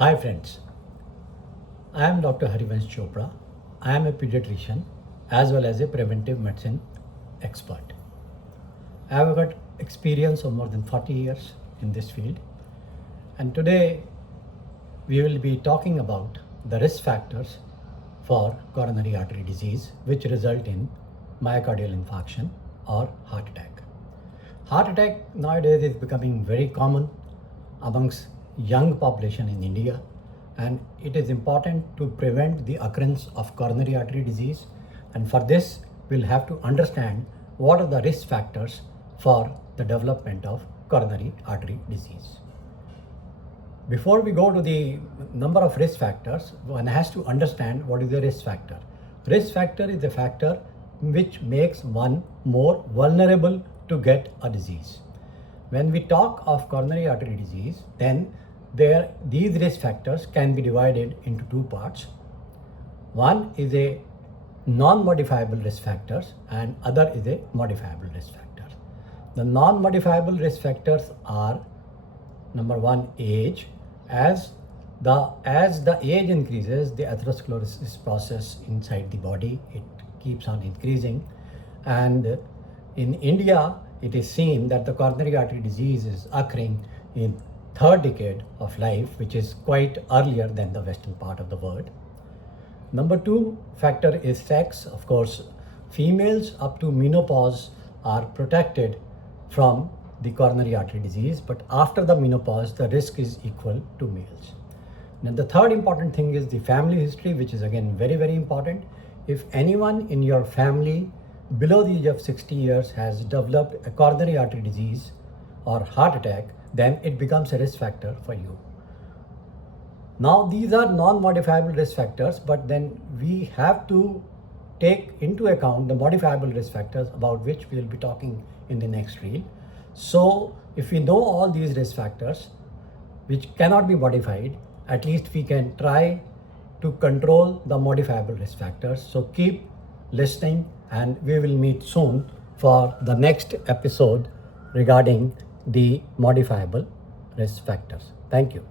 Hi friends, I am Dr. Harivansh Chopra. I am a pediatrician as well as a preventive medicine expert. I have got experience of more than 40 years in this field, and today we will be talking about the risk factors for coronary artery disease which result in myocardial infarction or heart attack. Heart attack nowadays is becoming very common amongst young population in India, and it is important to prevent the occurrence of coronary artery disease, and for this we'll have to understand what are the risk factors for the development of coronary artery disease. Before we go to the number of risk factors, one has to understand what is the risk factor. Risk factor is a factor which makes one more vulnerable to get a disease. When we talk of coronary artery disease, then these risk factors can be divided into two parts. One is a non-modifiable risk factors and other is a modifiable risk factor. The non-modifiable risk factors are: number one, age. As the age increases, the atherosclerosis process inside the body, it keeps on increasing, and in India it is seen that the coronary artery disease is occurring in third decade of life, which is quite earlier than the western part of the world. Number two factor is sex. Of course, females up to menopause are protected from the coronary artery disease, but after the menopause the risk is equal to males. Now the third important thing is the family history, which is again very important. If anyone in your family below the age of 60 years has developed a coronary artery disease or heart attack, then it becomes a risk factor for you. Now these are non-modifiable risk factors, but then we have to take into account the modifiable risk factors, about which we will be talking in the next reel. So if we know all these risk factors which cannot be modified, at least we can try to control the modifiable risk factors. So keep listening, and we will meet soon for the next episode regarding the modifiable risk factors. Thank you.